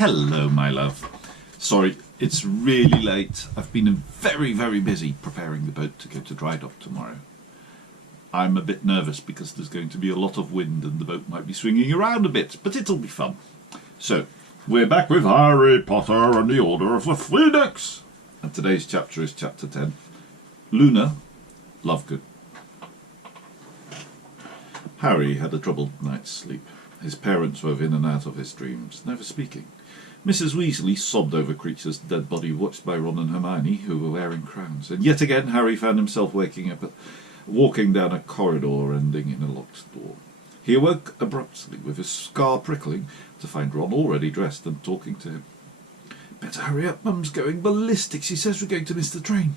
Hello, my love. Sorry, it's really late. I've been very, very busy preparing the boat to go to dry dock tomorrow. I'm a bit nervous because there's going to be a lot of wind and the boat might be swinging around a bit, but it'll be fun. So, we're back with Harry Potter and the Order of the Phoenix. And today's chapter is chapter 10, Luna Lovegood. Harry had a troubled night's sleep. His parents wove in and out of his dreams, never speaking. Mrs. Weasley sobbed over Creature's dead body, watched by Ron and Hermione, who were wearing crowns. And yet again Harry found himself walking down a corridor ending in a locked door. He awoke abruptly, with his scar prickling, to find Ron already dressed and talking to him. "Better hurry up, Mum's going ballistic. She says we're going to miss the train."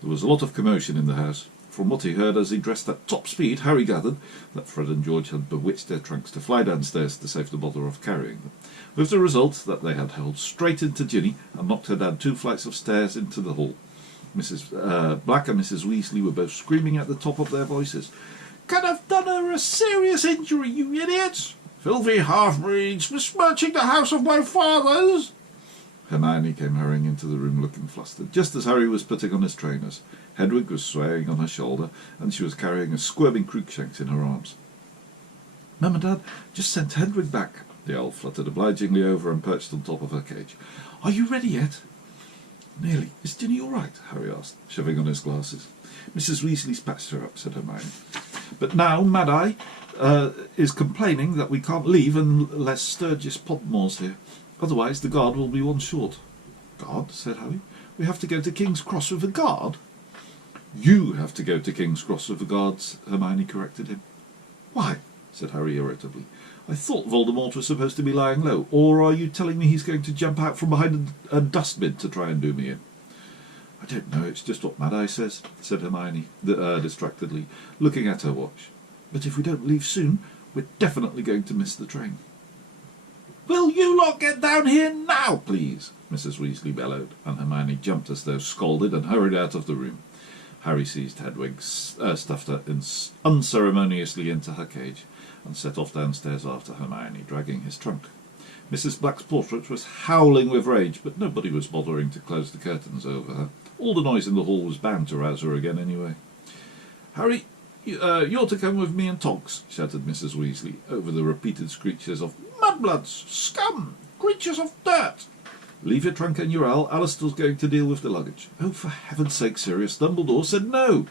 There was a lot of commotion in the house. From what he heard as he dressed at top speed, Harry gathered that Fred and George had bewitched their trunks to fly downstairs to save the bother of carrying them, with the result that they had hurled straight into Ginny and knocked her down 2 flights of stairs into the hall. Mrs. Black and Mrs. Weasley were both screaming at the top of their voices, "Could have done her a serious injury, you idiots! Filthy half-breeds, besmirching the house of my fathers!" Hermione came hurrying into the room looking flustered, just as Harry was putting on his trainers. Hedwig was swaying on her shoulder, and she was carrying a squirming Cruikshanks in her arms. "Mum and Dad just sent Hedwig back." The owl fluttered obligingly over and perched on top of her cage. "Are you ready yet?" "Nearly. Is Ginny all right?" Harry asked, shoving on his glasses. "Mrs. Weasley's patched her up," said Hermione. "But now Mad Eye is complaining that we can't leave unless Sturgis Podmore's here. Otherwise the guard will be one short." "Guard?" said Harry. "We have to go to King's Cross with the guard?" "You have to go to King's Cross with the guards," Hermione corrected him. "Why?" said Harry irritably. "I thought Voldemort was supposed to be lying low. Or are you telling me he's going to jump out from behind a dustbin to try and do me in?" "I don't know, it's just what Mad Eye says," said Hermione, distractedly, looking at her watch. "But if we don't leave soon, we're definitely going to miss the train." "Will you lot get down here now, please?" Mrs. Weasley bellowed, and Hermione jumped as though scalded and hurried out of the room. Harry seized Hedwig, stuffed her unceremoniously into her cage, and set off downstairs after Hermione, dragging his trunk. Mrs. Black's portrait was howling with rage, but nobody was bothering to close the curtains over her. All the noise in the hall was bound to rouse her again anyway. "Harry, you're to come with me and Tonks," shouted Mrs. Weasley, over the repeated screeches of "Mudbloods! Scum! Creatures of dirt!" "Leave your trunk and your owl. Alistair's going to deal with the luggage." "Oh, for heaven's sake, Sirius, Dumbledore said no!"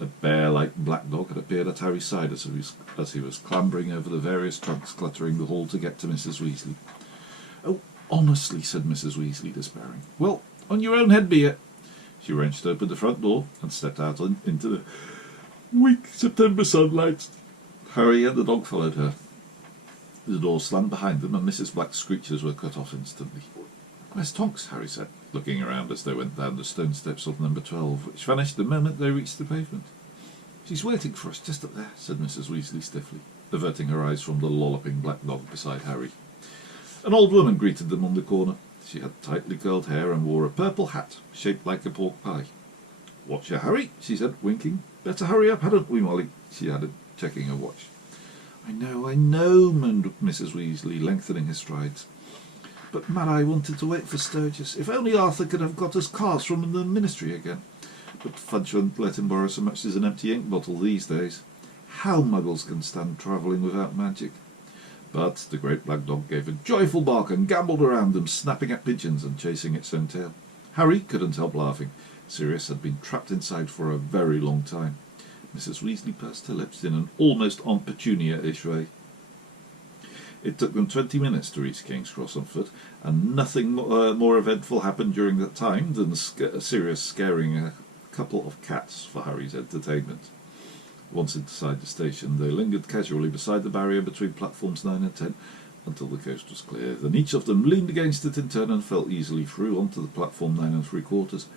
A bear-like black dog had appeared at Harry's side as he was clambering over the various trunks cluttering the hall to get to Mrs. Weasley. "Oh, honestly," said Mrs. Weasley, despairing. "Well, on your own head be it." She wrenched open the front door and stepped out into the weak September sunlight. Harry and the dog followed her. The door slammed behind them, and Mrs. Black's screeches were cut off instantly. "Where's Tonks?" Harry said, looking around as they went down the stone steps of number 12, which vanished the moment they reached the pavement. "She's waiting for us just up there," said Mrs. Weasley stiffly, averting her eyes from the lolloping black dog beside Harry. An old woman greeted them on the corner. She had tightly curled hair and wore a purple hat shaped like a pork pie. "Watch your Harry," she said, winking. "Better hurry up, hadn't we, Molly?" she added, checking her watch. I know," moaned Mrs. Weasley, lengthening her strides. "But Mad Eye wanted to wait for Sturgis. If only Arthur could have got us cards from the Ministry again. But Fudge won't let him borrow so much as an empty ink bottle these days. How muggles can stand travelling without magic?" But the great black dog gave a joyful bark and gambolled around them, snapping at pigeons and chasing its own tail. Harry couldn't help laughing. Sirius had been trapped inside for a very long time. Mrs. Weasley pursed her lips in an almost Aunt Petunia-ish way. It took them 20 minutes to reach King's Cross on foot, and nothing more eventful happened during that time than Sirius scaring a couple of cats for Harry's entertainment. Once inside the station, they lingered casually beside the barrier between platforms 9 and 10 until the coast was clear. Then each of them leaned against it in turn and fell easily through onto the platform 9 3/4,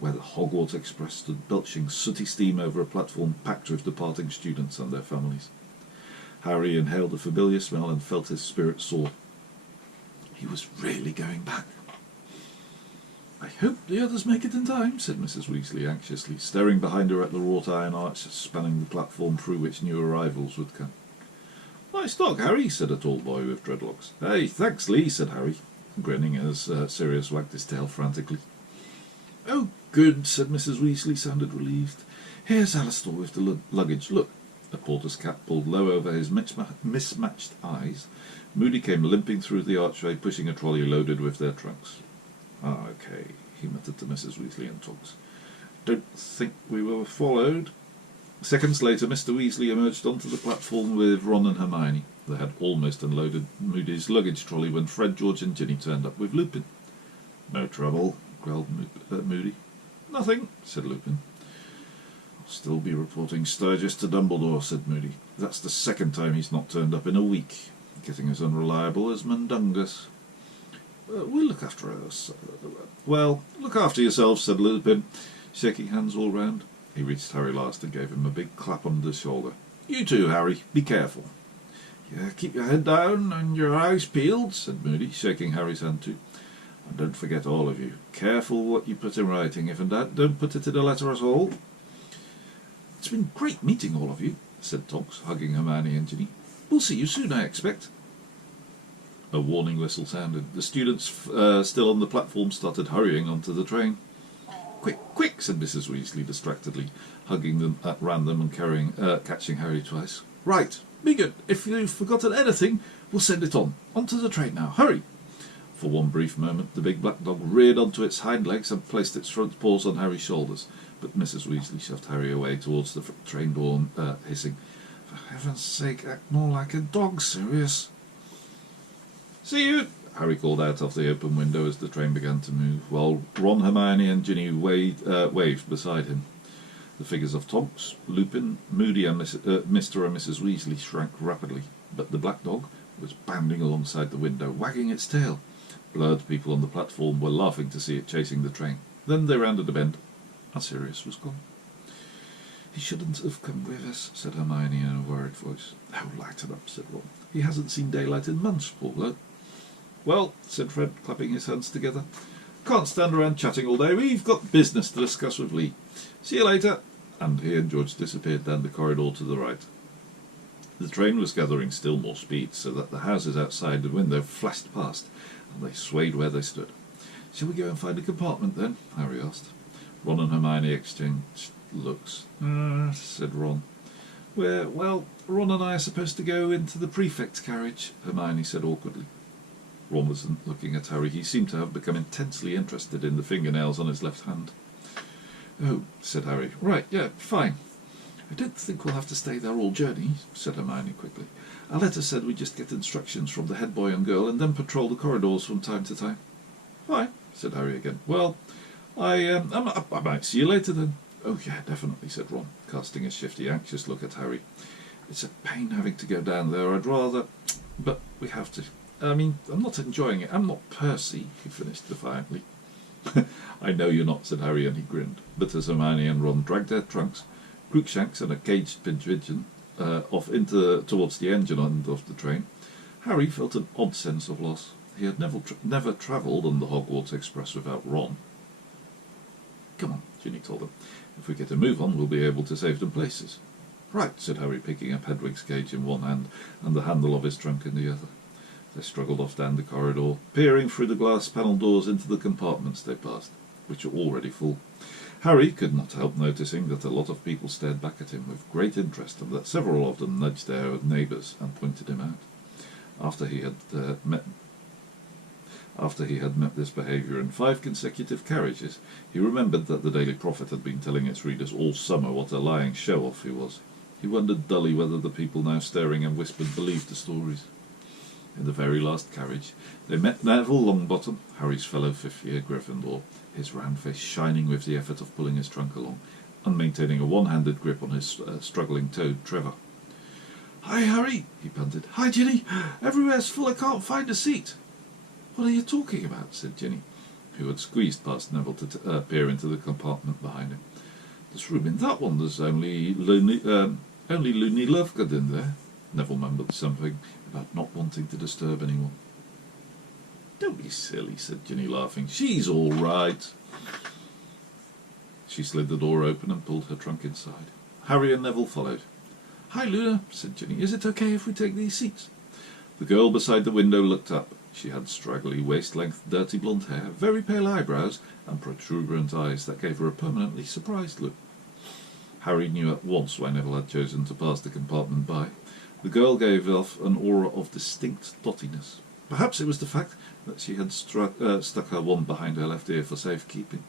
where the Hogwarts Express stood belching sooty steam over a platform packed with departing students and their families. Harry inhaled the familiar smell and felt his spirit soar. He was really going back. "I hope the others make it in time," said Mrs. Weasley anxiously, staring behind her at the wrought iron arch spanning the platform through which new arrivals would come. "Nice dog, Harry," said a tall boy with dreadlocks. "Hey, thanks, Lee," said Harry. grinning as Sirius wagged his tail frantically. "Oh, good," said Mrs. Weasley, sounded relieved. "Here's Alastor with the luggage. Look." A porter's cap pulled low over his mismatched eyes. Moody came limping through the archway, pushing a trolley loaded with their trunks. "Ah, okay," he muttered to Mrs. Weasley and Tonks. "Don't think we were followed." Seconds later, Mr. Weasley emerged onto the platform with Ron and Hermione. They had almost unloaded Moody's luggage trolley when Fred, George and Ginny turned up with Lupin. "No trouble," growled Moody. "Nothing," said Lupin. "I'll still be reporting Sturgis to Dumbledore," said Moody. "That's the second time he's not turned up in a week. Getting as unreliable as Mundungus." "We'll look after us." "Well, look after yourselves," said Lupin, shaking hands all round. He reached Harry last and gave him a big clap on the shoulder. "You too, Harry. Be careful." "Yeah, keep your head down and your eyes peeled," said Moody, shaking Harry's hand too. "And don't forget, all of you, careful what you put in writing. If in doubt, don't put it in a letter at all." "It's been great meeting all of you," said Tonks, hugging Hermione and Ginny. "We'll see you soon, I expect." A warning whistle sounded. The students still on the platform started hurrying onto the train. "Quick, quick," said Mrs. Weasley distractedly, hugging them at random and catching Harry twice. "Right, be good. If you've forgotten anything, we'll send it on. Onto the train now. Hurry." For one brief moment, the big black dog reared onto its hind legs and placed its front paws on Harry's shoulders, but Mrs. Weasley shoved Harry away towards the train door, hissing, "For heaven's sake, act more like a dog, Sirius." "See you," Harry called out of the open window as the train began to move, while Ron, Hermione and Ginny waved beside him. The figures of Tonks, Lupin, Moody and Mr. and Mrs. Weasley shrank rapidly, but the black dog was bounding alongside the window, wagging its tail. Blurred people on the platform were laughing to see it chasing the train. Then they rounded a bend, and Sirius was gone. "He shouldn't have come with us," said Hermione in a worried voice. "Oh, lighten up," said Ron. "He hasn't seen daylight in months, poor bloke." "Well," said Fred, clapping his hands together, "can't stand around chatting all day. We've got business to discuss with Lee. See you later." And he and George disappeared down the corridor to the right. The train was gathering still more speed, so that the houses outside the window flashed past, and they swayed where they stood. "Shall we go and find a compartment, then?" Harry asked. Ron and Hermione exchanged looks. Said Ron. Well, Ron and I are supposed to go into the prefect's carriage," Hermione said awkwardly. Ron wasn't looking at Harry. He seemed to have become intensely interested in the fingernails on his left hand. "Oh," said Harry. "Right, yeah, fine." "I don't think we'll have to stay there all journey," said Hermione quickly. "Our letter said we just get instructions from the head boy and girl and then patrol the corridors from time to time." "Fine," said Harry again. "Well, I might see you later then." "Oh, yeah, definitely," said Ron, casting a shifty, anxious look at Harry. "It's a pain having to go down there. I'd rather... But we have to. I mean, I'm not enjoying it. I'm not Percy," he finished defiantly. "I know you're not," said Harry, and he grinned. But as Hermione and Ron dragged their trunks, Cruikshanks and a caged pigeon off towards the engine end of the train, Harry felt an odd sense of loss. He had never travelled on the Hogwarts Express without Ron. "Come on," Ginny told them. "If we get a move on, we'll be able to save them places." "Right," said Harry, picking up Hedwig's cage in one hand and the handle of his trunk in the other. They struggled off down the corridor, peering through the glass-panelled doors into the compartments they passed, which were already full. Harry could not help noticing that a lot of people stared back at him with great interest, and that several of them nudged their neighbours and pointed him out. After he had met this behaviour in 5 consecutive carriages, he remembered that the Daily Prophet had been telling its readers all summer what a lying show-off he was. He wondered dully whether the people now staring and whispered believed the stories. In the very last carriage, they met Neville Longbottom, Harry's fellow fifth-year Gryffindor, his round face shining with the effort of pulling his trunk along, and maintaining a one-handed grip on his struggling toad, Trevor. "Hi, Harry," he panted. "Hi, Ginny. Everywhere's full. I can't find a seat." "What are you talking about?" said Ginny, who had squeezed past Neville to peer into the compartment behind him. "There's room in that one. There's only Looney Lovegood in there." Neville mumbled something about not wanting to disturb anyone. "Don't be silly," said Ginny, laughing. "She's all right." She slid the door open and pulled her trunk inside. Harry and Neville followed. "Hi, Luna," said Ginny. "Is it okay if we take these seats?" The girl beside the window looked up. She had straggly waist-length, dirty blonde hair, very pale eyebrows, and protuberant eyes that gave her a permanently surprised look. Harry knew at once why Neville had chosen to pass the compartment by. The girl gave off an aura of distinct dottiness. Perhaps it was the fact that she had stuck her wand behind her left ear for safekeeping,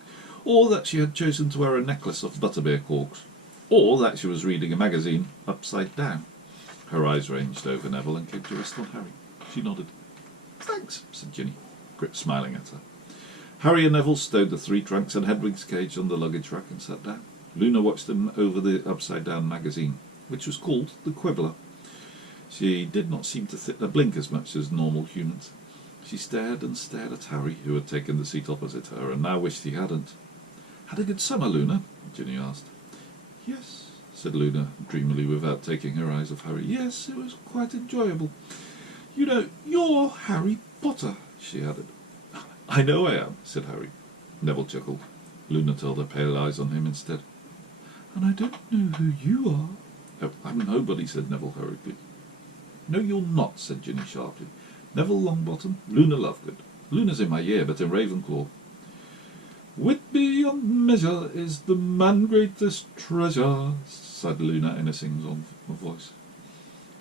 or that she had chosen to wear a necklace of butterbeer corks, or that she was reading a magazine upside down. Her eyes ranged over Neville and came to rest on Harry. She nodded. "Thanks," said Ginny, smiling at her. Harry and Neville stowed the 3 trunks and Hedwig's cage on the luggage rack and sat down. Luna watched them over the upside-down magazine, which was called The Quibbler. She did not seem to blink as much as normal humans. She stared and stared at Harry, who had taken the seat opposite her, and now wished he hadn't. "Had a good summer, Luna?" Ginny asked. "Yes," said Luna, dreamily, without taking her eyes off Harry. "Yes, it was quite enjoyable. You know, you're Harry Potter," she added. "I know I am," said Harry. Neville chuckled. Luna turned her pale eyes on him instead. "And I don't know who you are." "Oh, I'm nobody," said Neville hurriedly. "No, you're not," said Ginny sharply. "Neville Longbottom, Luna Lovegood. Luna's in my year, but in Ravenclaw." "Wit beyond measure is the man greatest treasure," sighed Luna in a sing-song voice.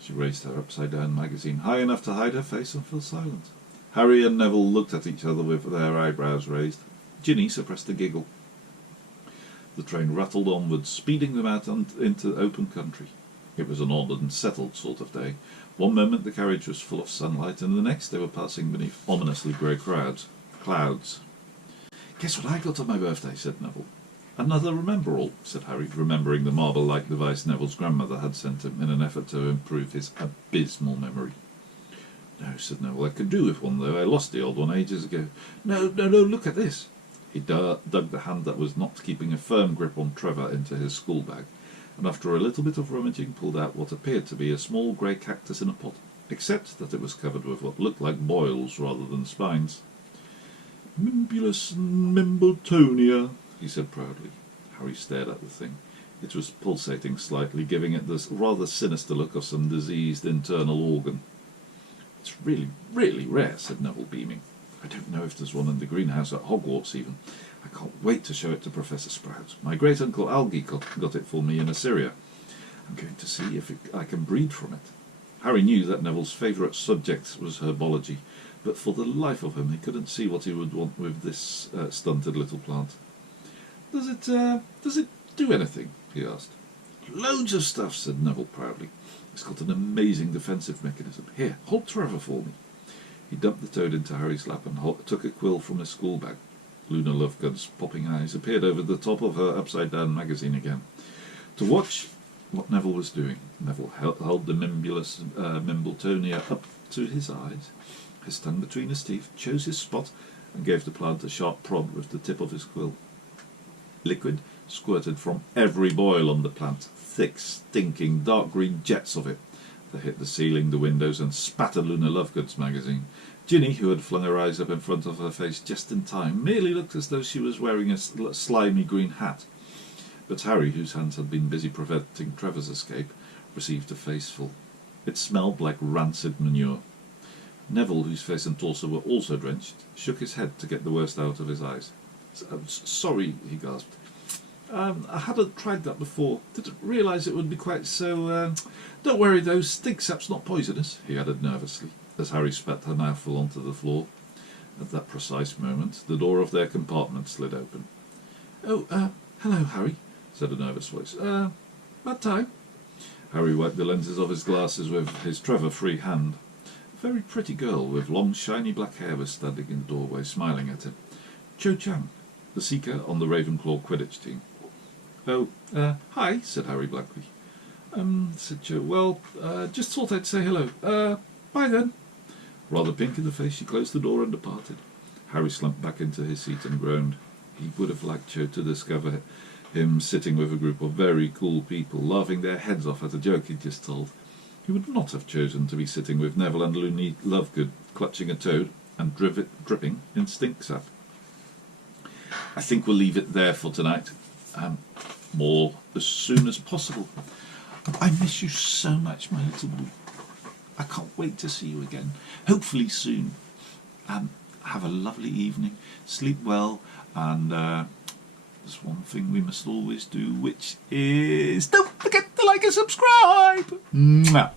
She raised her upside-down magazine high enough to hide her face and fell silent. Harry and Neville looked at each other with their eyebrows raised. Ginny suppressed a giggle. The train rattled onwards, speeding them out into open country. It was an odd and settled sort of day. One moment the carriage was full of sunlight, and the next they were passing beneath ominously grey clouds. "Guess what I got on my birthday?" said Neville. "Another remember-all," said Harry, remembering the marble-like device Neville's grandmother had sent him in an effort to improve his abysmal memory. "No," said Neville, "I could do with one, though. I lost the old one ages ago." No, look at this." He dug the hand that was not keeping a firm grip on Trevor into his school bag, and after a little bit of rummaging pulled out what appeared to be a small grey cactus in a pot, except that it was covered with what looked like boils rather than spines. "Mimbulus Mimbletonia," he said proudly. Harry stared at the thing. It was pulsating slightly, giving it the rather sinister look of some diseased internal organ. "It's really, really rare," said Neville, beaming. "I don't know if there's one in the greenhouse at Hogwarts even. I can't wait to show it to Professor Sprout. My great-uncle Algie got it for me in Assyria. I'm going to see if I can breed from it." Harry knew that Neville's favourite subject was herbology, but for the life of him he couldn't see what he would want with this stunted little plant. Does it do anything?" he asked. "Loads of stuff," said Neville proudly. "It's got an amazing defensive mechanism. Here, hold Trevor for me." He dumped the toad into Harry's lap and took a quill from his school bag. Luna Lovegood's popping eyes appeared over the top of her upside-down magazine again. To watch what Neville was doing, Neville held the Mimbulus Mimbletonia up to his eyes, his tongue between his teeth, chose his spot, and gave the plant a sharp prod with the tip of his quill. Liquid squirted from every boil on the plant, thick, stinking, dark green jets of it. They hit the ceiling, the windows, and spattered Luna Lovegood's magazine. Ginny, who had flung her eyes up in front of her face just in time, merely looked as though she was wearing a slimy green hat. But Harry, whose hands had been busy preventing Trevor's escape, received a faceful. It smelled like rancid manure. Neville, whose face and torso were also drenched, shook his head to get the worst out of his eyes. "Sorry," he gasped. "I hadn't tried that before. Didn't realise it would be quite so... Don't worry though, stink-sap's not poisonous," he added nervously, as Harry spat a mouthful onto the floor. At that precise moment, the door of their compartment slid open. "Oh, hello, Harry," said a nervous voice. Bad time?" Harry wiped the lenses of his glasses with his Trevor-free hand. A very pretty girl with long, shiny black hair was standing in the doorway, smiling at him. Cho Chang, the seeker on the Ravenclaw Quidditch team. "Oh, hi," said Harry blankly. Said Cho. "Well, just thought I'd say hello. Bye then." Rather pink in the face, she closed the door and departed. Harry slumped back into his seat and groaned. He would have liked Cho to discover him sitting with a group of very cool people, laughing their heads off at a joke he'd just told. He would not have chosen to be sitting with Neville and Luna Lovegood, clutching a toad and dripping in stink-sap. "I think we'll leave it there for tonight. More as soon as possible. I miss you so much, my little boo. I can't wait to see you again. Hopefully soon. and have a lovely evening. Sleep well, and there's one thing we must always do, which is don't forget to like and subscribe. Mwah.